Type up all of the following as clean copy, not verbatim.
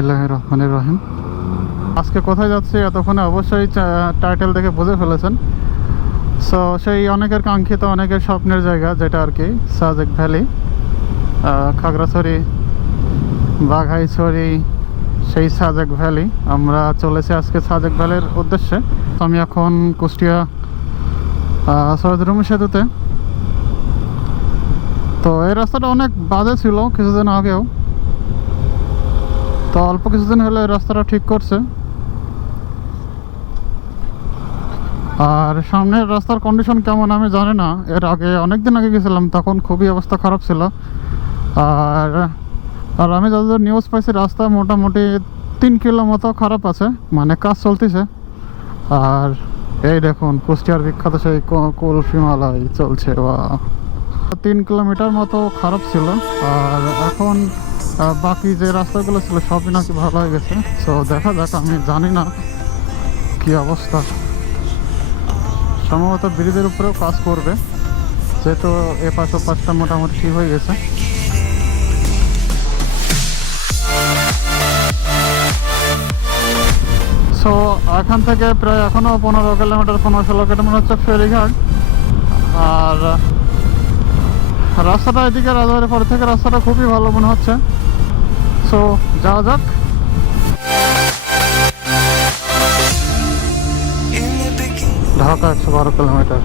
বিসমিল্লাহির রহমানির রহিম। আজকে কোথায় যাচ্ছি এতক্ষণে অবশ্যই টাইটেল দেখে বুঝে ফেলেছেন। সো সেই অনেকের কাঙ্ক্ষিত, অনেকের স্বপ্নের জায়গা, যেটা আর কি সাজেক ভ্যালি, খাগড়াছড়ি, বাঘাইছড়ি, সেই সাজেক ভ্যালি। আমরা চলেছি আজকে সাজেক ভ্যালির উদ্দেশ্যে। আমি এখন কুষ্টিয়া সৈয়দ রুমি সেতুতে। তো এই রাস্তাটা অনেক বাজে ছিল কিছুদিন আগেও, তো অল্প কিছুদিন হলে এই রাস্তাটা ঠিক করছে। আর সামনের রাস্তার কন্ডিশন কেমন আমি জানি না, এর আগে অনেকদিন আগে গেছিলাম, তখন খুবই অবস্থা খারাপ ছিল। আর আর আমি যতদূর নিউজ পাইছি রাস্তা মোটামুটি 3 কিলো মতো খারাপ আছে, মানে কাজ চলতেছে। আর এই দেখুন কুষ্টিয়ার বিখ্যাত সেই কুলফি মালাই চলছে, বা 3 কিলোমিটার মতো খারাপ ছিল। আর এখন বাকি যে রাস্তাগুলো ছিল সবই নাকি ভালো হয়ে গেছে। সো দেখা যাক, আমি জানি না কি অবস্থা। সম্ভবত ব্রিজের উপরেও কাজ করবে, যেহেতু এপাশ ওপাশটা মোটামুটি ঠিক হয়ে গেছে। সো এখান থেকে প্রায় এখনও 15 কিলোমিটার 15-16 কিলোমিটার হচ্ছে ফেরিঘাট। আর রাস্তাটা এদিকে রাজবাড়ির পর থেকে রাস্তাটা খুবই ভালো মনে হচ্ছে। সো যাওয়া যাক। ঢাকা 112 কিলোমিটার।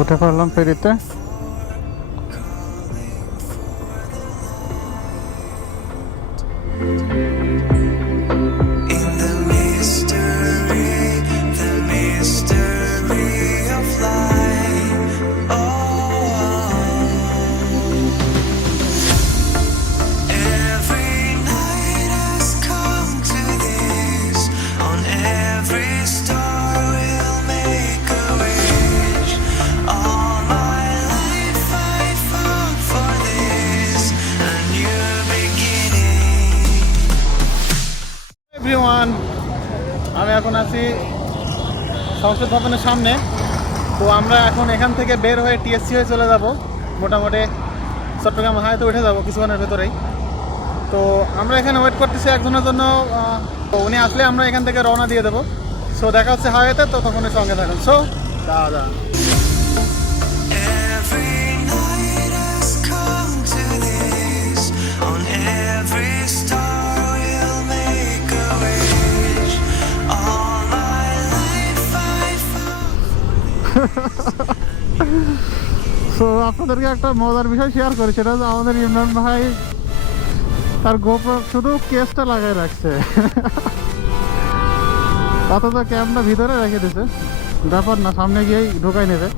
উঠে পড়লাম ফেরিতে। আমি এখন আছি সংসদ ভবনের সামনে। তো আমরা এখন এখান থেকে বের হয়ে টিএসসি হয়ে চলে যাব, মোটামুটি চট্টগ্রাম হাইওয়েতে উঠে যাব কিছুক্ষণের ভেতরেই। তো আমরা এখানে ওয়েট করতেছি একজনের জন্য, তো উনি আসলে আমরা এখান থেকে রওনা দিয়ে দেবো। সো দেখা হচ্ছে হাইওয়েতে, তো তখন সঙ্গে থাকুন। সো দাদা তো আপনাদেরকে একটা মজার বিষয় শেয়ার করি, সেটা হচ্ছে আমাদের ইমরান ভাই তার গোপ্রো শুধু কেসটা লাগাই রাখছে, অথচ ক্যামেরা ভিতরে রেখে দিছে। ব্যাপার না, সামনে গিয়েই ঢোকাই নেবে।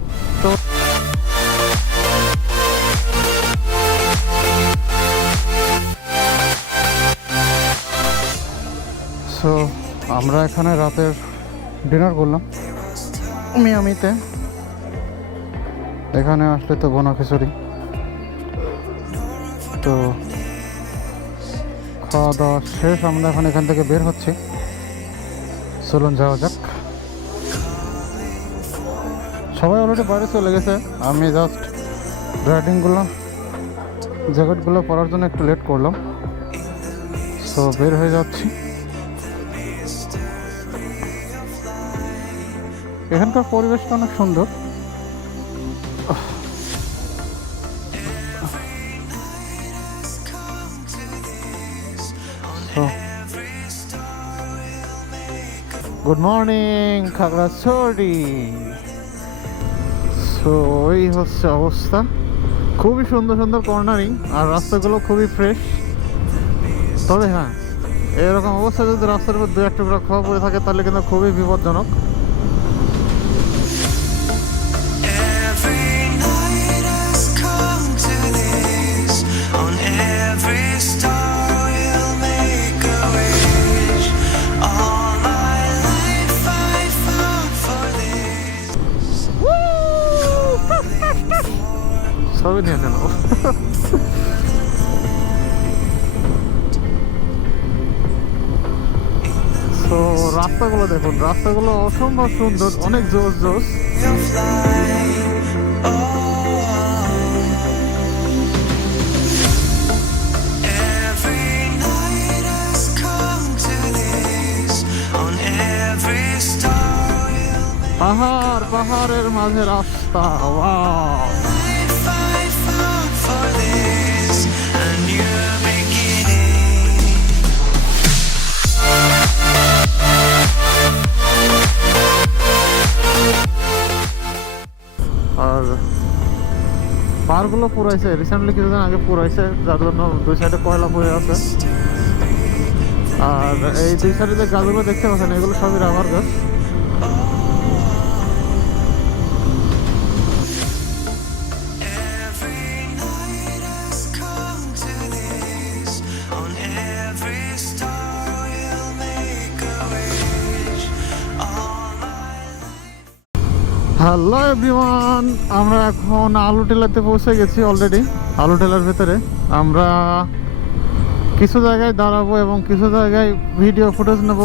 তো আমরা এখানে রাতের ডিনার করলাম মিয়ামিতে। এখানে আসলে তো বোনা খিচুড়ি। তো খাওয়া দাওয়া শেষ, আমরা এখন এখান থেকে বের হচ্ছি। চলুন যাওয়া যাক। সবাই অলরেডি বাইরে চলে গেছে, আমি জাস্ট রাইডিংগুলো জ্যাকেটগুলো পরার জন্য একটু লেট করলাম। সো বের হয়ে যাচ্ছি। এখানকার পরিবেশটা অনেক সুন্দর। Good morning Khagrachari. সো এই হচ্ছে অবস্থা, খুবই সুন্দর সুন্দর কর্নারিং, আর রাস্তাগুলো খুবই ফ্রেশ। তবে হ্যাঁ, এরকম অবস্থা যদি রাস্তার উপর 2-1 টুকরা খোয়া পড়ে থাকে তাহলে কিন্তু খুবই বিপজ্জনক। ছবি নিয়ে গেল। রাস্তাগুলো দেখুন, রাস্তাগুলো অসম্ভব সুন্দর, অনেক জোস জোস। পাহাড়, পাহাড়ের মাঝে রাস্তা, ওয়াও। আর পাহাড়গুলো পুরাইছে রিসেন্টলি, কিছুদিন আগে পুরাইছে, যার জন্য দুই সাইডে কয়লা পড়ে আছে। আর এই দুই সাইডে যে গাছগুলো দেখতে পাচ্ছেন, এগুলো সবই রাবার গাছ। হ্যালো এভরিওয়ান, আমরা এখন আলু টেলাতে পৌঁছে গেছি অলরেডি। আলু টেলার ভেতরে আমরা কিছু জায়গায় দাঁড়াবো এবং কিছু জায়গায় ভিডিও ফুটেজ নেব,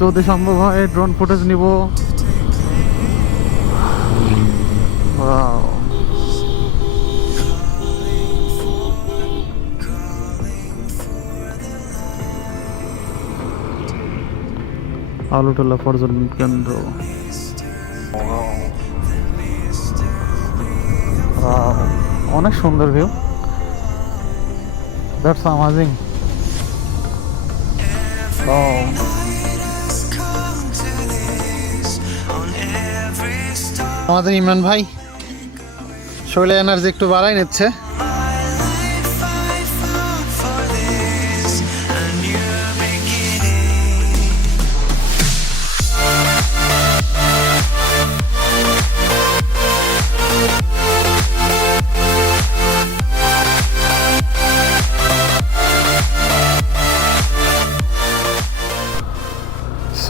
যদি সম্ভব হয় ড্রোন ফুটেজ নিব। আলু টেলা পর্যটন কেন্দ্র, অনেক সুন্দর ভিউ, দ্যাটস অ্যামেজিং। আমাদের ইমরান ভাই শরীরে এনার্জি একটু বাড়াই নিচ্ছে।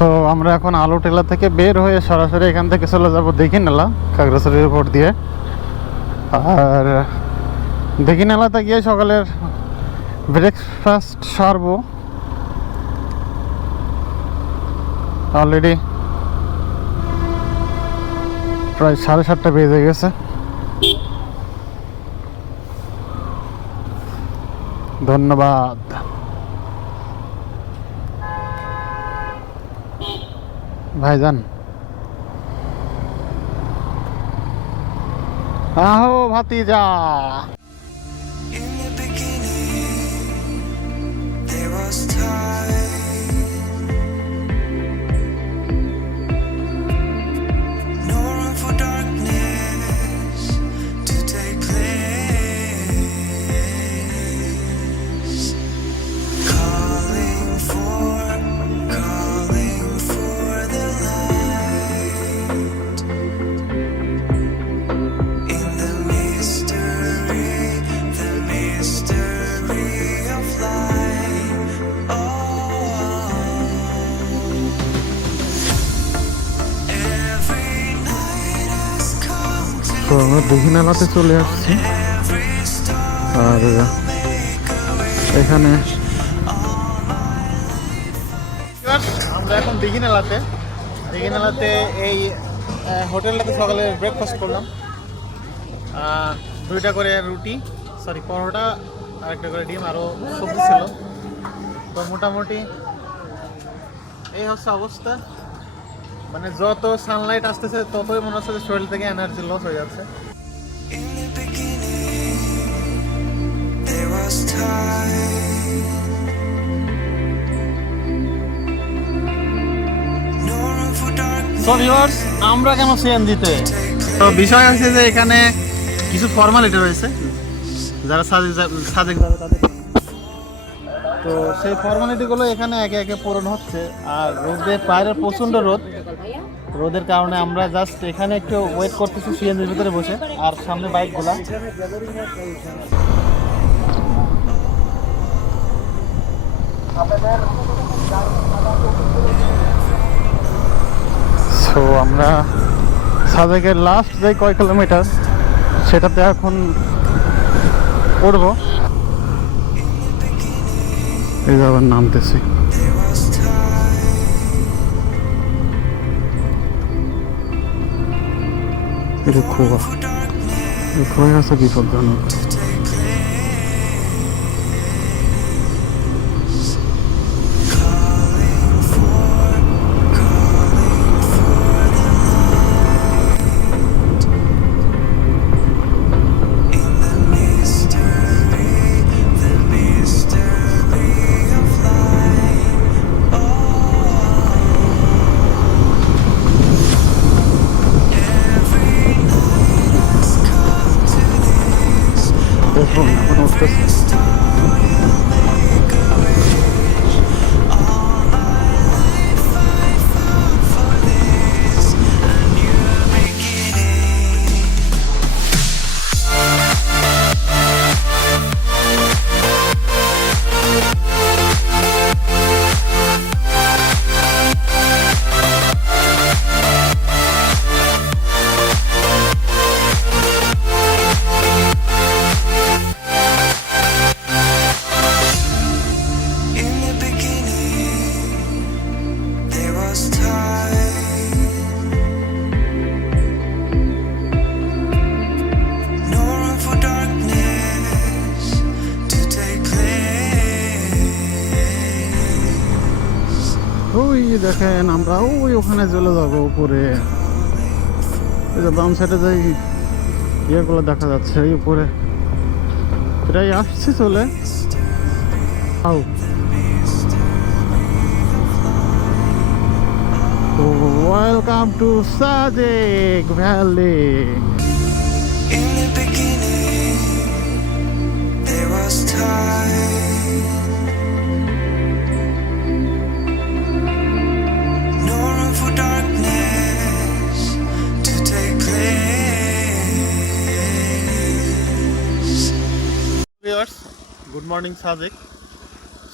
সো আমরা এখন আলু টেলা থেকে বের হয়ে সরাসরি এখান থেকে চলে যাব দীঘিনালা, খাগড়াছড়ির উপর দিয়ে। আর দীঘিনালাতে গিয়ে সকালের ব্রেকফাস্ট সারবো। অলরেডি প্রায় 7:30 বেজে গেছে। ধন্যবাদ। ভাইজান আহো ভাতিজা। তো আমরা দীঘিনালাতে চলে আসছি। আর এখানে আমরা এখন দীঘিনালাতে এই হোটেলটাতে সকালে ব্রেকফাস্ট করলাম। 2টা করে রুটি, পরোটা, আর 1টা করে ডিম, আরও সবজি ছিল। তো মোটামুটি এই হচ্ছে অবস্থা। মানে যত সানলাইট আসতেছে ততই মনে হচ্ছে যে শরীর থেকে এনার্জি লস হয়ে যাচ্ছে। আমরা কেন সিএনজিতে? তো বিষয় হচ্ছে যে এখানে কিছু ফর্মালিটি রয়েছে, যারা সাজেক যাবে তাদের। তো সেই ফর্মালিটিগুলো এখানে একে একে পূরণ হচ্ছে। আর রোদে বাইরের প্রচণ্ড রোদের কারণে আমরা জাস্ট এখানে একটু ওয়েট করতেছি সিএনজির ভিতরে বসে। আর সামনে বাইকগুলা, সো আমরা সাজেকের লাস্ট যে কয় কিলোমিটার সেটাতে এখন উঠবো। এই আবার নামতেছি। এটা খোয়া খোয়া আছে বিপজ্জনক। দেখুন এখন উঠতেছে। ওই দেখেন আমরা ওই ওখানে চলে যাবো উপরে। এই যে বাম সাইডে যাই ইয়েগুলো দেখা যাচ্ছে এই উপরে, এটাই আসছে চলে। Welcome to Sajek valley. Good morning Sajek.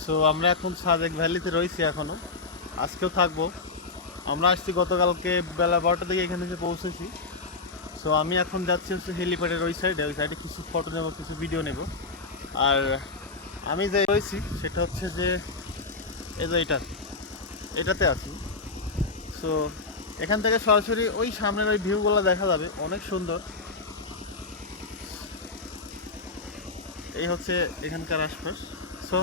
So আমরা এখন সাজেক ভ্যালিতে রয়েছি, এখনও আজকেও থাকবো। আমরা আসছি গতকালকে বেলা 12টার দিকে এখানে এসে পৌঁছেছি। সো আমি এখন যাচ্ছি হচ্ছে হেলিপ্যাডের ওই সাইডে কিছু ফটো নেব, কিছু ভিডিও নেব। আর আমি যে রয়েছি সেটা হচ্ছে যে এই যে এটাতে আছি। সো এখান থেকে সরাসরি ওই সামনের ওই ভিউগুলো দেখা যাবে, অনেক সুন্দর। এই হচ্ছে এখানকার আশপাশ। সো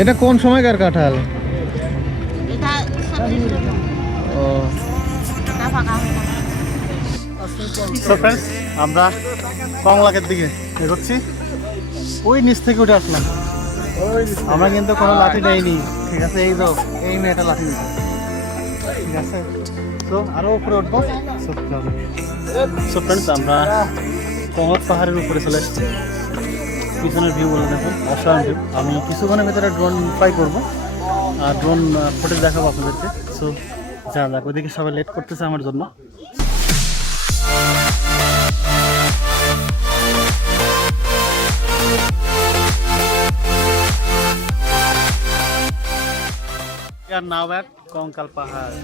এটা কোন সময়কার কাঁঠাল? আমরা কংলাকের দিকে এগোচ্ছি, ওই নিচ থেকে উঠে আসলাম। আমরা কিন্তু কোনো লাঠি নেইনি, ঠিক আছে? এই মেয়েটা লাঠি নিতে, ঠিক আছে? তো আরো উপরে উঠবো। সো ফ্রেন্ডস, আমরা কংলাক পাহাড়ের উপরে চলে এসেছি। পিছনের ভিউগুলো দেখুন, অসাধারণ ভিউ। আমি কিছুক্ষণের ভেতরে ড্রোন ফ্লাই করবো আর ড্রোন ফুটেজ দেখাবো আপনাদেরকে। সো যা যাক, ওইদিকে সবাই লেট করতেছে আমার জন্য। নাও ব্যাট কঙ্কাল পাহাড়।